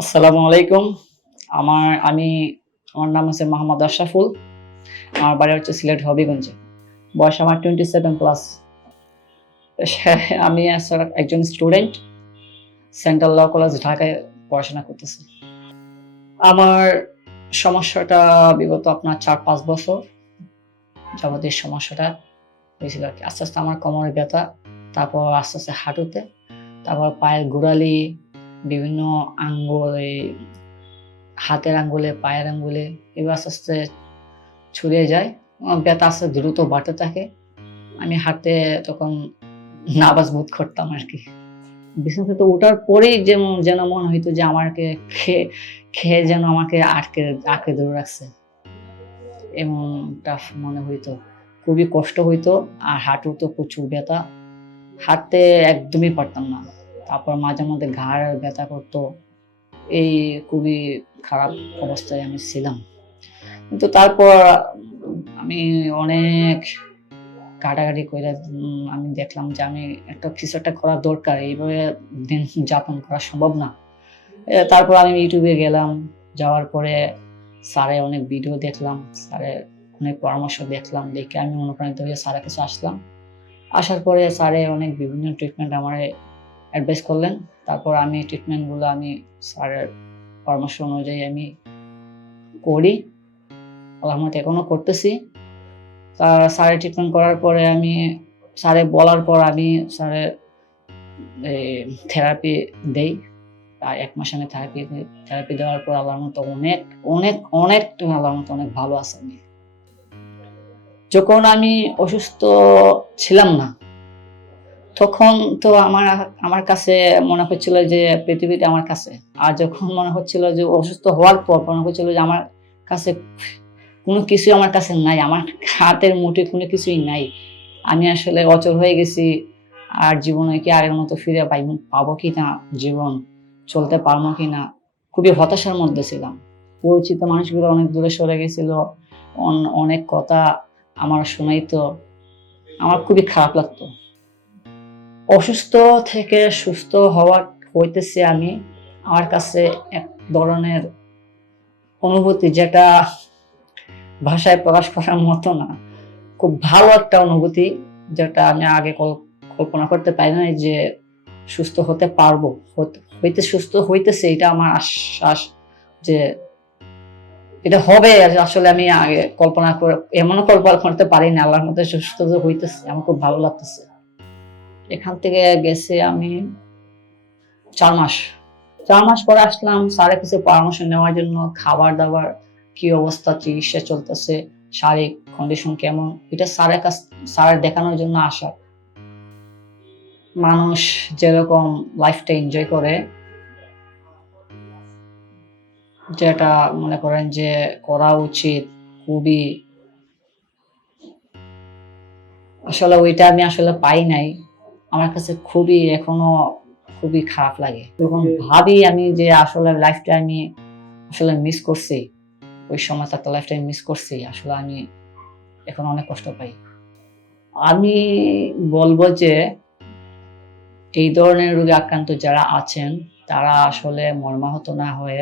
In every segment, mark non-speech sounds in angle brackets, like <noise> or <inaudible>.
আসসালামু আলাইকুম। আমার, আমি, আমার নাম হচ্ছে মোহাম্মদ আশরাফুল। আমার বাড়ি হচ্ছে সিলেট হবিগঞ্জে। বয়স আমার টোয়েন্টি সেভেন প্লাস আমি একজন স্টুডেন্ট সেন্ট্রাল ল কলেজ ঢাকায় পড়াশোনা করতেছি। আমার সমস্যাটা বিগত আপনার চার পাঁচ বছর যাবতীয় সমস্যাটা হয়েছিল আর কি। আস্তে আস্তে আমার কোমরে ব্যথা, তারপর আস্তে আস্তে হাঁটুতে, তারপর পায়ের গোড়ালি বিভিন্ন আঙ্গুলে, হাতের আঙ্গুলে, পায়ের আঙ্গুলে এগুলো আস্তে আস্তে ছড়িয়ে যায়। ব্যথা আস্তে দ্রুত বাড়তে থাকে। আমি হাঁটতে তখন নার্ভাস বোধ করতাম আর কি। বিছানা থেকে ওঠার পরেই যেমন যেন মনে হইতো যে আমাকে খেয়ে খেয়ে যেন আমাকে আটকে আটকে ধরে রাখছে। এমনটা মনে হইতো। খুবই কষ্ট হইতো আর হাঁটু তো প্রচুর ব্যথা। হাঁটতে একদমই পারতাম না। তারপর মাঝে মধ্যে ঘাড় ব্যথা করতো। এই খুবই খারাপ অবস্থায় আমি ছিলাম। কিন্তু তারপর আমি অনেক কাটাকাটি করে আমি দেখলাম যে আমি একটা কিছু একটা করা দরকার, এইভাবে দিন যাপন করা সম্ভব না। তারপর আমি ইউটিউবে গেলাম, যাওয়ার পরে স্যারের অনেক ভিডিও দেখলাম স্যারের অনেক পরামর্শ দেখলাম, দেখে আমি অনুপ্রাণিত হয়ে স্যারের কাছে আসলাম। আসার পরে স্যারে অনেক বিভিন্ন ট্রিটমেন্ট আমার অ্যাডভাইস করলেন। তারপর আমি ট্রিটমেন্টগুলো আমি স্যারের পরামর্শ অনুযায়ী আমি করি। আলহামত এখনও করতেছি। তার স্যারের ট্রিটমেন্ট করার পরে আমি স্যারে বলার পর আমি স্যারের থেরাপি দেই। প্রায় এক মাস আমি থেরাপি থেরাপি দেওয়ার পর আল্লাহর মতো অনেক অনেক অনেক আল্লাহর মতো অনেক ভালো আছে আমি। যখন আমি অসুস্থ ছিলাম না তখন তো আমার আমার কাছে মনে হচ্ছিল যে পৃথিবীতে আমার কাছে। আর যখন মনে হচ্ছিল যে অসুস্থ হওয়ার পর মনে হচ্ছিল যে আমার কাছে কোনো কিছুই আমার কাছে নাই, আমার হাতের মুঠে কোনো কিছুই নাই। আমি আসলে অচল হয়ে গেছি, আর জীবনে কি আগের মতো ফিরে পাই, পাবো কি না জীবন, চলতে পারব কি না? খুবই হতাশার মধ্যে ছিলাম। পরিচিত মানুষগুলো অনেক দূরে সরে গেছিল, অন- অনেক কথা আমার শোনাইতো, আমার খুবই খারাপ লাগতো। অসুস্থ থেকে সুস্থ হওয়া হইতেছে আমি। আমার কাছে এক ধরনের অনুভূতি যেটা ভাষায় প্রকাশ করার মতো না। খুব ভালো একটা অনুভূতি যেটা আমি আগে কল্পনা করতে পারি না যে সুস্থ হতে পারব। হইতে সুস্থ হইতেছে এটা আমার আশ্বাস যে এটা হবে। আসলে আমি আগে কল্পনা করে, এমনও কল্পনা করতে পারি না আল্লাহর মধ্যে সুস্থ হইতেছে, আমার খুব ভালো লাগতেছে। এখান থেকে গেছে আমি চার মাস। চার মাস পরে আসলাম, স্যারের কিছু পরামর্শ নেওয়ার জন্য খাবার দাবার কি অবস্থা, চিকিৎসা চলতেছে, শারীরিক কন্ডিশন কেমন? এটা স্যারের কাছ স্যারের দেখানোর জন্য আসা। মানুষ যেরকম লাইফটা এনজয় করে, যেটা মনে করেন যে করা উচিত, খুবই আসলে ওইটা আমি আসলে পাই নাই। আমার কাছে খুবই এখনও খুবই খারাপ লাগে। যখন ভাবি আমি যে আসলে লাইফটা আমি আসলে মিস করছি ওই সময় একটা লাইফটা মিস করছি আসলে আমি এখন অনেক কষ্ট পাই। আমি বলব যে এই ধরনের রোগে আক্রান্ত যারা আছেন তারা আসলে মর্মাহত না হয়ে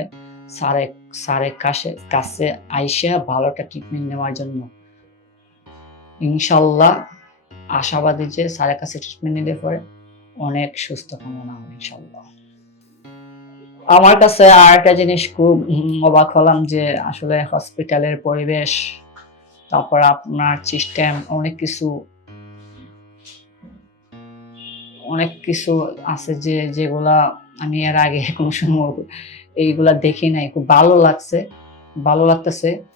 স্যারের স্যারের কাছে কাছে আইসে ভালো একটা ট্রিটমেন্ট নেওয়ার জন্য। ইনশাল্লাহ আশাবাদী যে স্যারের কাছে ট্রিটমেন্ট নিলে পরে অনেক সুস্থ কামনা হবে ইনশাল্লাহ আমার কাছে আর একটা জিনিস খুব অবাক হলাম যে আসলে হসপিটালের পরিবেশ, তারপর আপনার সিস্টেম অনেক কিছু অনেক কিছু আছে যে যেগুলা আমি এর আগে <laughs> কোনো সময় এইগুলা দেখি নাই। খুব ভালো লাগছে, ভালো লাগতেছে।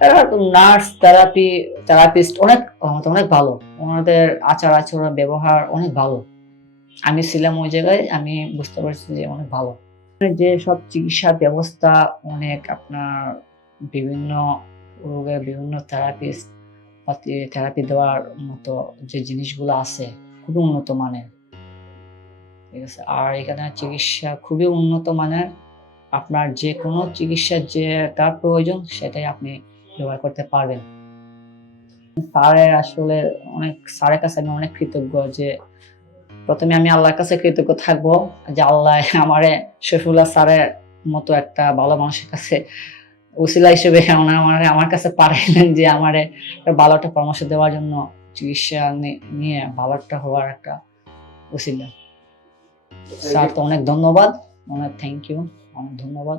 নার্স, থেরাপি, থেরাপিস্ট অনেক অনেক ভালো। ওনাদের আচার আচরণ, ব্যবহার অনেক ভালো। আমি ছিলাম ওই জায়গায়, আমি বুঝতে পারছি যে অনেক ভালো। যে সব চিকিৎসা ব্যবস্থা অনেক আপনার বিভিন্ন রোগের বিভিন্ন থেরাপিস্ট থেরাপি দেওয়ার মতো যে জিনিসগুলো আছে, খুবই উন্নত মানের। ঠিক আছে? আর এখানে চিকিৎসা খুবই উন্নত মানের। আপনার যে কোনো চিকিৎসার যে তার প্রয়োজন, সেটাই আপনি ব্যবহার করতে পারবেন। স্যারের আসলে অনেক স্যারের কাছে আমি অনেক কৃতজ্ঞ যে প্রথমে আমি আল্লাহর কাছে কৃতজ্ঞ থাকব যে আল্লাহ আমারে শফিউল্লাহ স্যারের মতো একটা ভালো মানুষের কাছে উসিলা হিসেবে ওনার আমার আমার কাছে পাঠাইলেন যে আমার ভালো একটা পরামর্শ দেওয়ার জন্য চিকিৎসা নিয়ে ভালো একটা হওয়ার একটা উসিলা। স্যার তো অনেক ধন্যবাদ। অনেক থ্যাংক ইউ অনেক ধন্যবাদ।